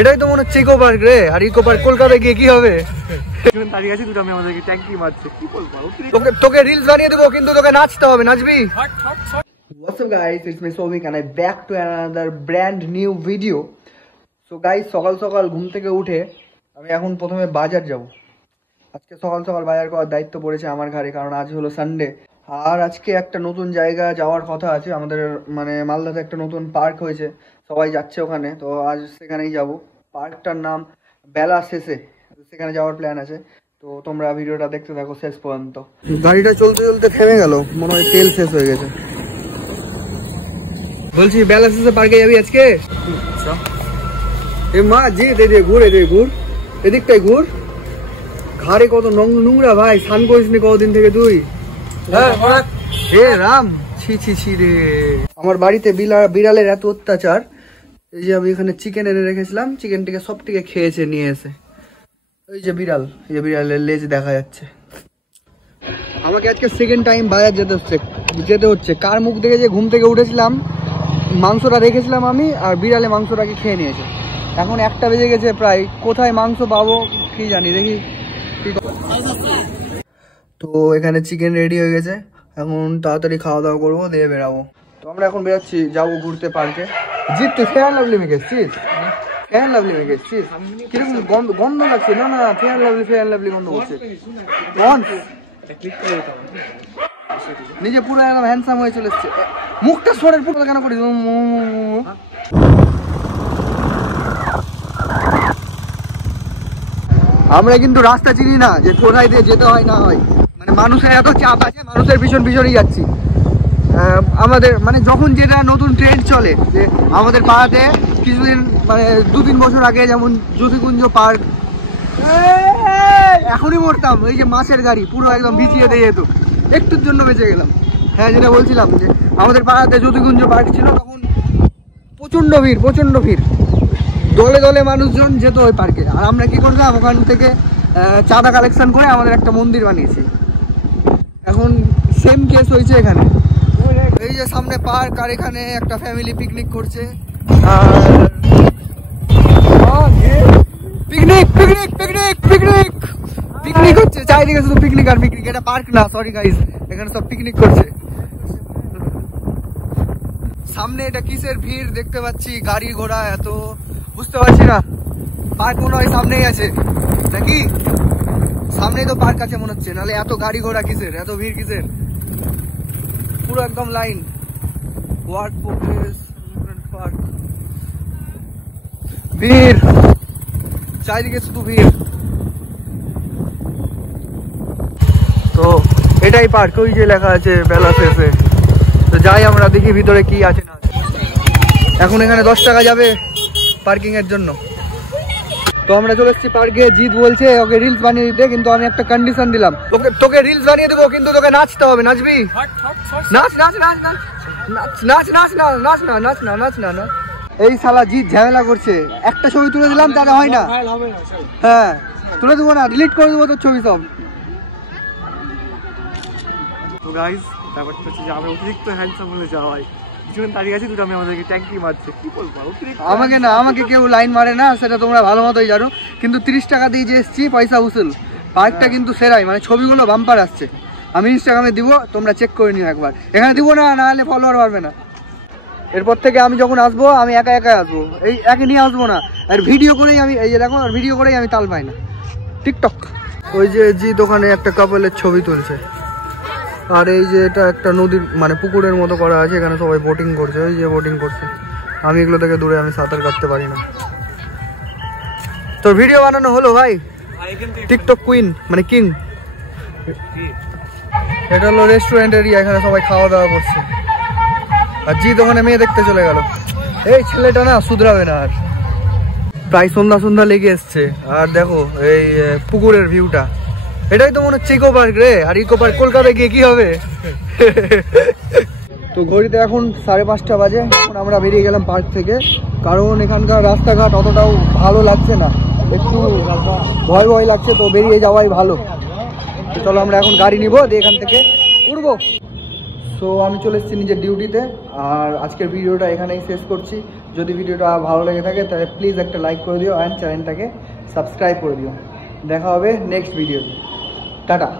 এটাই তো মনে হচ্ছে ইকো পার্ক রে। আর ইকো পার্ক কলকাতায় গিয়ে কি হবে? দাঁড়িয়ে আছি দুটো, আমি আমাদেরকে ট্যাঙ্কি মারছে, কি বলবো। তোকে রিলস বানিয়ে দেবো, কিন্তু তোকে নাচতে হবে, নাচবি? What's up guys, it's me Souvik and I'm back to another brand new video. So guys, সকাল সকাল ঘুম থেকে উঠে আমি এখন প্রথমে বাজার যাব। আজকে সকাল সকাল বাজার করার দায়িত্ব পড়েছে আমার ঘাড়ে, কারণ আজ হলো সানডে। আর আজকে একটা নতুন জায়গা যাওয়ার কথা আছে আমাদের, মানে মালদাতে একটা নতুন পার্ক হয়েছে, সবাই যাচ্ছে ওখানে, তো আজ সেখানেই যাব। পার্কটার নাম বেলা শেষে, সেখানে যাওয়ার প্ল্যান আছে। তো তোমরা ভিডিওটা দেখতে থাকো শেষ পর্যন্ত। গাড়িটা চলতে চলতে থেমে গেল, মনে হয় তেল শেষ হয়ে গেছে। বলছি বেলা শেষে পার্কে যাবি আজকে? এ মা জি দে ঘুর, এদিকে ঘুর, এদিকটাই ঘুর। ঘাড়ে কত নোংরা ভাই, স্নান করিসনি কতদিন থেকে তুই? হে রাম, ছি ছি ছি রে। আমার বাড়িতে বিড়ালের এত অত্যাচার, এই যে আমি এখানে চিকেন এনে রেখেছিলাম, চিকেনটিকে সবটিকে খেয়েছে নিয়ে এসে। এই যে বিড়াল, এই যে বিড়ালের লেজ দেখা যাচ্ছে। আমাকে আজকে সেকেন্ড টাইম বাজার যেতে হচ্ছে। কার মুখ দেখে যে ঘুম থেকে উঠেছিলাম, মাংসটা রেখেছিলাম আমি, আর বিড়ালে মাংসটাকে খেয়ে নিয়েছে। এখন 1টা বেজে গেছে প্রায়, কোথায় মাংস পাবো কি জানি, দেখি। তো এখানে চিকেন রেডি হয়ে গেছে, এখন তাড়াতাড়ি খাওয়া দাওয়া করবো, দিয়ে বেরাবো। তো আমরা এখন বেরোচ্ছি, যাবো ঘুরতে পার্কে। জিৎ তুই ফেয়ার লাভলি মেখে এসছিস? ফেয়ার লাভলি মেখে এসছিস? কিরকম গন্ধ লাগছে? না না, ফেয়ার লাভলি গন্ধ করছে। নিজে পুরো একদম হ্যান্ডসাম হয়ে চলে এসছে। মুখটা সরের পুরো কেন করিস? আমরা কিন্তু রাস্তা চিনি না, যে কোথায় দিয়ে যেতে হয় না হয়। মানে মানুষের এত চাপ আছে, মানুষের পিছনেই যাচ্ছি। আমাদের মানে যখন যেটা নতুন ট্রেন্ড চলে, যে আমাদের পাড়াতে কিছুদিন মানে 2-3 বছর আগে যেমন জ্যোতিকুঞ্জ পার্ক, এখনই মরতাম। এই যে মাছের গাড়ি পুরো একদম ভিজিয়ে দিয়ে যেত, একটুর জন্য বেঁচে গেলাম। হ্যাঁ, যেটা বলছিলাম, যে আমাদের পাড়াতে জ্যোতিকুঞ্জ পার্ক ছিল, তখন প্রচণ্ড ভিড়, দলে দলে মানুষজন যেত ওই পার্কে। আর আমরা কি করলাম, ওখান থেকে চাঁদা কালেকশন করে আমাদের একটা মন্দির বানিয়েছি। এখন সেম কেস হয়েছে এখানে। এই যে সামনে পার্ক, আর এখানে একটা ফ্যামিলি পিকনিক করছে। পিকনিক হচ্ছে চারিদিকে, শুধু পিকনিক আর পিকনিক। এটা পার্ক না, সরি গাইস, এখানে সব পিকনিক করছে। সামনে এটা কিসের ভিড় দেখতে পাচ্ছি, গাড়ি ঘোড়া এত, বুঝতে পারছি না। পার্ক মনে হয় সামনেই আছে নাকি? সামনেই তো পার্ক আছে মনে হচ্ছে, নাহলে এত গাড়ি ঘোড়া কিসের, এত ভিড় কিসের? পুরো একদম লাইন। ওয়ার্ক প্রোগ্রেস পার্ক, ভিড় চারিদিকে, শুধু ভিড়। তো এটাই পার্ক, ওই যে লেখা আছে বেলা শেষে। তো যাই আমরা দেখি ভিতরে কি আছে না। এখন এখানে 10 টাকা যাবে পার্কিং এর জন্য। তো আমরা চলে এসেছি পার্কে। জিৎ বলছে ওকে রিলস বানিয়ে দিতে, কিন্তু আমি একটা কন্ডিশন দিলাম, তোকে রিলস বানিয়ে দেবো, কিন্তু তোকে নাচতে হবে, নাচবি? নাচ। এই শালা জিৎ ঝামেলা করছে। একটা ছবি তুলে দিলাম, তাহলে হয় না। হ্যাঁ, তুলে দেবো না, ডিলিট করে দেবো তোর ছবি সব। তো গাইস, ব্যাপারটা হচ্ছে যে আমি অতিরিক্ত হ্যান্ডসাম হলে যাওয়া হয়। দাঁড়িয়ে আছি দুটো, আমি আমাদেরকে ট্যাঙ্কি মারছে, কি বলবো। আমাকে না, আমাকে কেউ লাইন মারে না, সেটা তোমরা ভালো মতোই জানো। কিন্তু 30 টাকা দিয়ে যে এসছি, পয়সা উসুল। পার্কটা কিন্তু সেরাই, মানে ছবিগুলো বাম্পার আসছে। আমি ইনস্টাগ্রামে দিব, তোমরা চেক করে নিও একবার। এখানে দিব না, নাহলে ফলোয়ার বাড়বে না। এরপর থেকে আমি যখন আসবো, আমি একা আসবো, এই একে নিয়ে আসবো না। আর ভিডিও করেই আমি, এই যে দেখো, আর ভিডিও করেই আমি তাল পাই না। টিকটক। ওই যে জিৎ ওখানে একটা কাপলের ছবি তুলছে। আর এই যে এটা একটা নদীর মানে পুকুরের মতো করা আছে, এখানে সবাই বোটিং করছে। ওই যে বোটিং করছে, আমি এগুলো থেকে দূরে, আমি সাঁতার কাটতে পারি না। তো ভিডিও বানানো হলো ভাই, টিকটক কুইন মানে কিং। এটা হলো রেস্টুরেন্ট এরিয়া, এখানে সবাই খাওয়া দাওয়া করছে। আর জিৎ ওখানে মেয়ে দেখতে চলে গেল। এই ছেলেটা না শুধরাবে না আর। প্রায় সন্ধ্যা লেগে এসছে। আর দেখো এই পুকুরের ভিউটা, এটাই তো মনে হচ্ছে ইকো পার্ক রে। আর ইকো পার্ক কলকাতায় গিয়ে কি হবে? তো ঘড়িতে এখন 5:30 বাজে। এখন আমরা বেরিয়ে গেলাম পার্ক থেকে, কারণ এখানকার রাস্তাঘাট অতটাও ভালো লাগছে না, একটু ভয় লাগছে। তো বেরিয়ে যাওয়াই ভালো। তো চলো আমরা এখন গাড়ি নিবো, দিয়ে এখান থেকে উঠবো। সো আমি চলে এসেছি নিজের ডিউটিতে। আর আজকের ভিডিওটা এখানেই শেষ করছি। যদি ভিডিওটা ভালো লেগে থাকে তাহলে প্লিজ একটা লাইক করে দিও অ্যান্ড চ্যানেলটাকে সাবস্ক্রাইব করে দিও। দেখা হবে নেক্সট ভিডিওতে। টাটা।